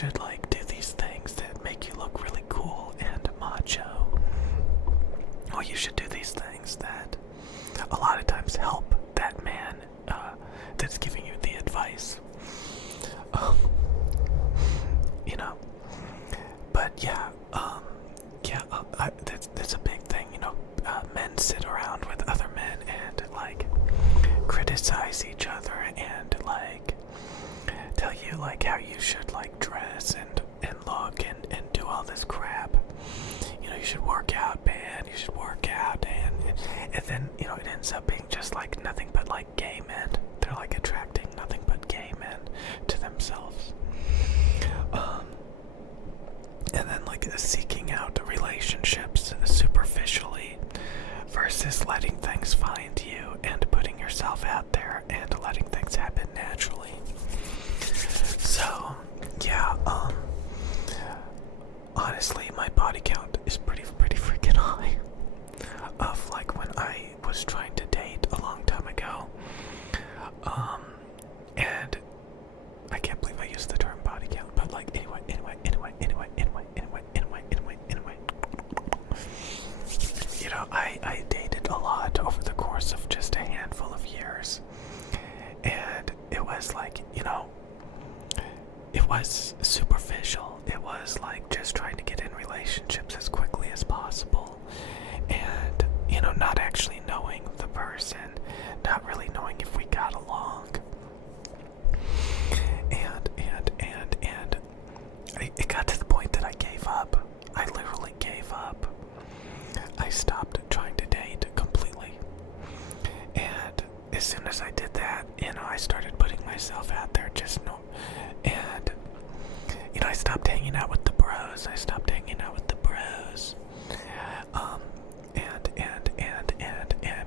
should like do these things that make you look really cool and macho. Or you should do these things that a lot of times help that man that's giving you the advice. You know, but that's a big thing. You know, men sit around with other men and like criticize each other and like tell you like how you should like dress and look and do all this crap. You know, you should work out, man. You should work out, and then you know it ends up being just like nothing but like gay men. They're like attracting nothing but gay men to themselves. And then like seeking out relationships superficially versus letting things find you and putting yourself out there and letting things happen naturally. So yeah, honestly my body count is pretty freaking high. Of like when I was trying to date a long time ago. And I can't believe I used the term body count, but like anyway. You know, I dated a lot over the course of just a handful of years. And it was like, you know, it was superficial. It was like just trying to get in relationships as quickly as possible. And, you know, not actually knowing the person, not really knowing if we got along. And it got to the point that I gave up. I literally gave up. I stopped trying to date completely. And as soon as I did that, you know, I started putting myself out there and, you know, I stopped hanging out with the bros. And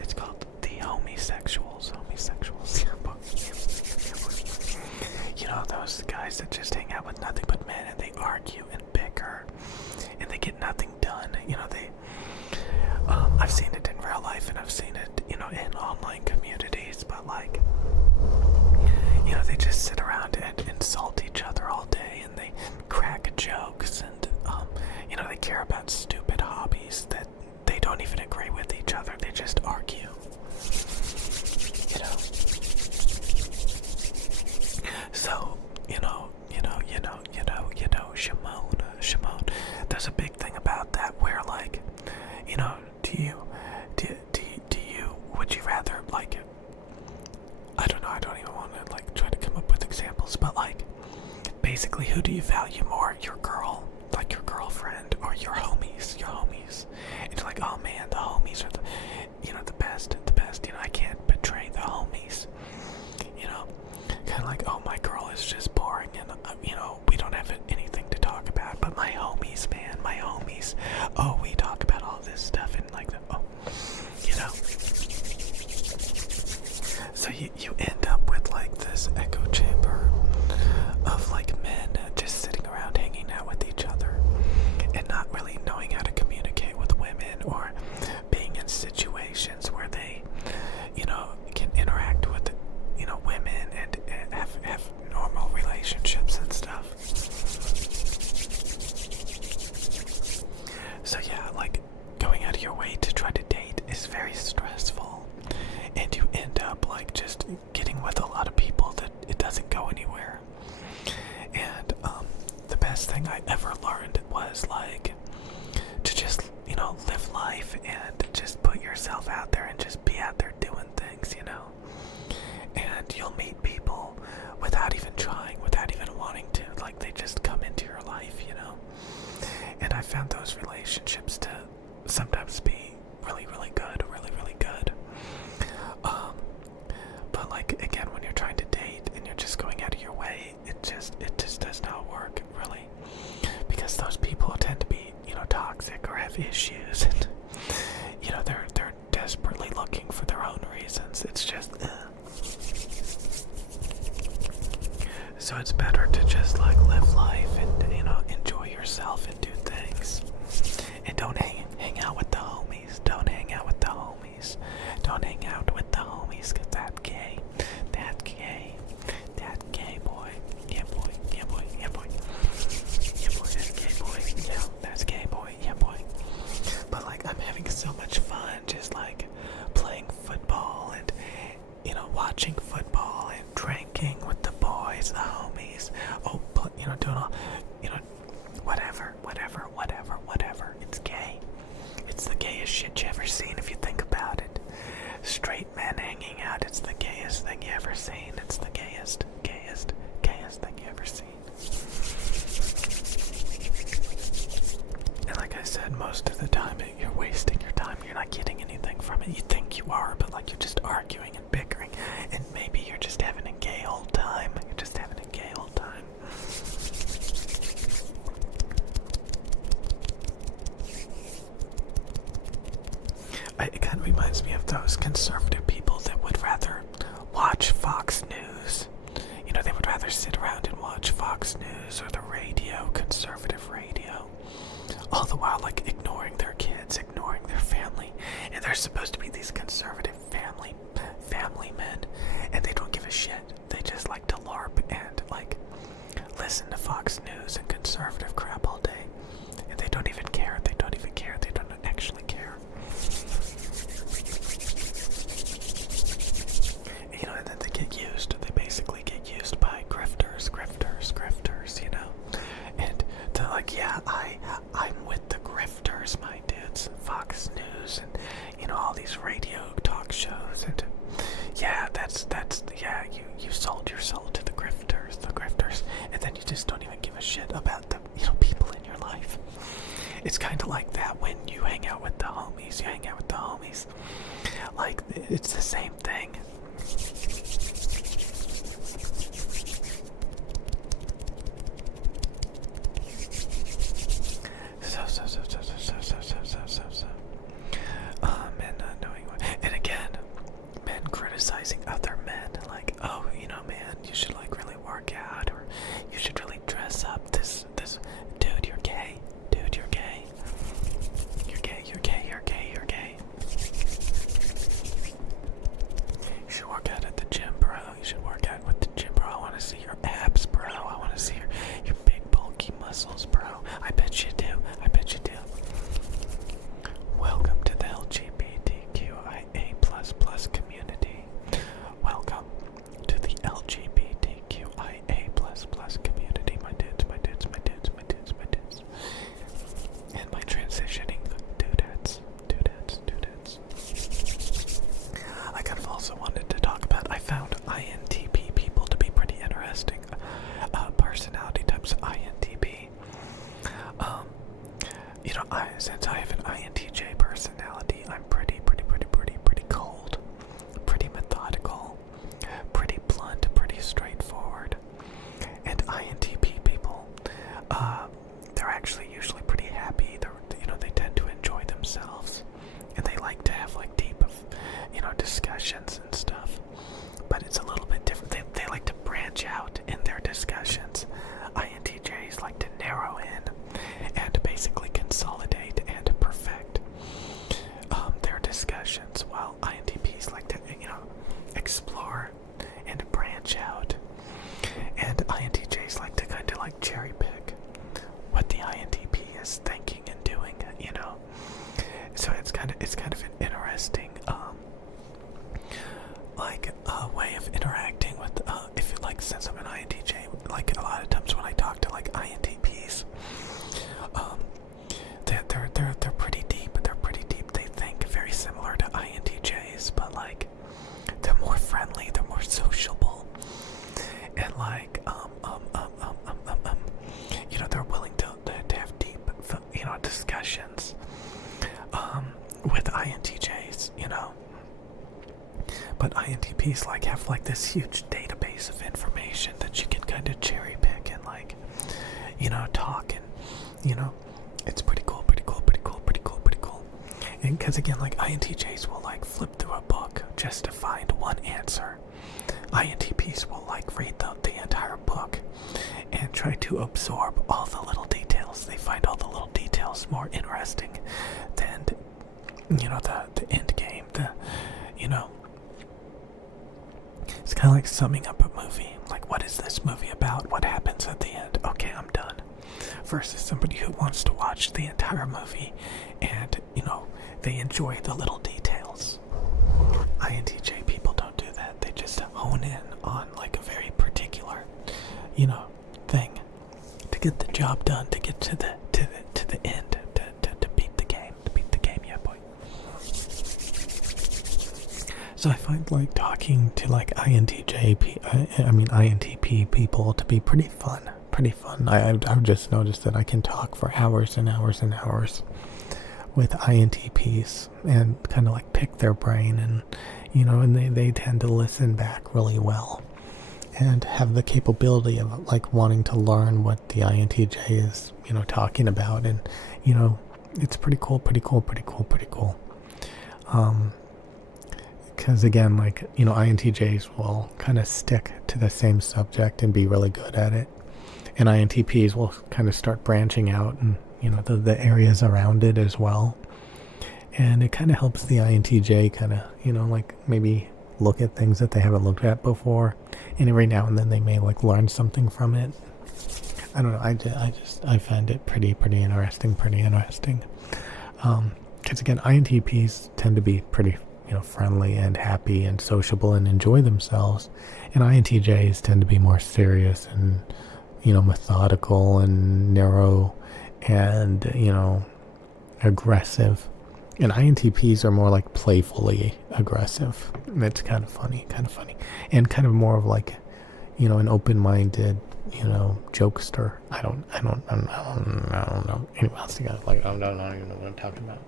it's called the homosexuals. You know, those guys that just hang out with nothing but men and they argue and bicker and they get nothing done. You know, I've seen it in real life and I've seen it, you know, in online communities, but like, you know, they just sit around and insult each other all day and they crack jokes and, you know, they care about stupid hobbies that they don't even agree with each other. They just argue, you know. So, Shimon, there's a big thing about that where like, you know, would you rather like, I don't know, I don't even want to like try to come up with examples, but like, basically who do you value more, your girl, like your girlfriend, or your homies? It's like, oh man, the homies are the, you know, the best, you know, I can't betray the homies, you know, kind of like, oh, my girl is just boring and, you know, we don't have anything to talk about, but my homies, man, oh, we talk about all this stuff and like, you know, so you end up with like this echo chamber of like men just sitting around hanging out with each other and not really knowing how to communicate with women or being in situations where they, you know, can interact with, you know, women and have normal relationships and stuff. So yeah, like going out of your way to try to date is very stressful, and you end up like just getting with a lot of people that it doesn't go anywhere. And the best thing I ever learned was like to just, you know, live life and just put yourself out there and just be out there doing things, you know. And you'll meet people without even trying, without even wanting to, like they just come into your life, you know. And I found those relationships to sometimes be really good. But like again, when you're trying to date and you're just going out of your way, it just does not work really, because those people tend to be, you know, toxic or have issues, and you know they're desperately looking for their own reasons. It's just so it's better to just like live life and, you know, enjoy yourself and do things, and don't hang out with the homies. Don't hang out with the homies. Don't hang out with the homies, cause that gay boy. Yeah, boy. doing all, whatever. It's gay. It's the gayest shit you ever seen if you think about it. Straight men hanging out, it's the gayest thing you ever seen. It's the gayest thing you ever seen. And like I said, most of the time you're wasting your time. You're not getting anything from it. You think you are, but like you're just arguing and bickering. And maybe you're just having a gay old time. It kind of reminds me of those conservative people that would rather watch Fox News. They would rather sit around and watch Fox News or the radio, conservative radio, all the while like ignoring their kids, ignoring their family. And they're supposed to be these conservative family men, and they don't give a shit. They just like to LARP and like listen to Fox News and conservative crap all day. And they don't even care. They don't actually care. And then they get used. They basically get used by grifters, And they're like, yeah, I'm with the grifters, my dudes. Fox News and, all these radio talk shows. And yeah, you sold your soul to the grifters. And then you just don't even give a shit about the, people in your life. It's kind of like that when you hang out with the homies. Like, it's the same thing. Men not knowing what. And again, men criticizing other men. Like, oh, man, you should like really work out, or you should really dress up. This, dude, you're gay. You're gay. You should work out at the gym, bro. I want to see your abs, bro. I want to see your big bulky muscles, bro. I bet you do. Welcome to the LGBTQIA plus community. Welcome to the LGBTQIA plus community, my dudes. And my transitioning dudettes. I kind of also wanted to talk about, I found INTP people to be pretty interesting. Personality types of INTP. Since I have an INTJ personality, I'm pretty cold, pretty methodical, pretty blunt, pretty straightforward. And INTP people, they're actually usually pretty happy. They tend to enjoy themselves, and they like to have like deep, discussions and stuff. But it's a little bit different. They like to branch out in their discussions. INTJs like to narrow in and basically consolidate and perfect their discussions, while INTPs like to, explore and branch out. And INTJs like to kind of like cherry pick what the INTP is thinking and doing, So it's kind of an interesting way of interacting with since I'm an INTJ, like a lot of times when I talk to like INTPs, they're pretty deep. They think very similar to INTJs, but like they're more friendly, they're more sociable, and like they're willing to have deep discussions with INTJs, But INTPs have like this huge database of information that you can kind of cherry pick and like, talk, and it's pretty cool. And because again, like INTJs will like flip through a book just to find one answer. INTPs will like read the entire book and try to absorb all the little details. They find all the little details more interesting than the end game. It's kind of like summing up a movie. Like, what is this movie about? What happens at the end? Okay, I'm done. Versus somebody who wants to watch the entire movie and, they enjoy the little details. INTJ people don't do that. They just hone in on like a very particular, thing. to get the job done, to get to the end, to beat the game, yeah, boy. So I find like talking to like INTP people to be pretty fun. I've just noticed that I can talk for hours and hours and hours with INTPs and kind of like pick their brain, and and they tend to listen back really well and have the capability of like wanting to learn what the INTJ is talking about, and it's pretty cool. Because again, like INTJs will kind of stick to the same subject and be really good at it, and INTPs will kind of start branching out and the areas around it as well. And it kind of helps the INTJ kind of like maybe look at things that they haven't looked at before, and every now and then they may like learn something from it. I don't know, I find it pretty interesting. Because again, INTPs tend to be pretty friendly and happy and sociable and enjoy themselves, and INTJs tend to be more serious and methodical and narrow and aggressive. And INTPs are more like playfully aggressive. It's kind of funny, and kind of more of like an open-minded jokester. I don't know. Anyway, else you guys like I don't even know what I'm talking about.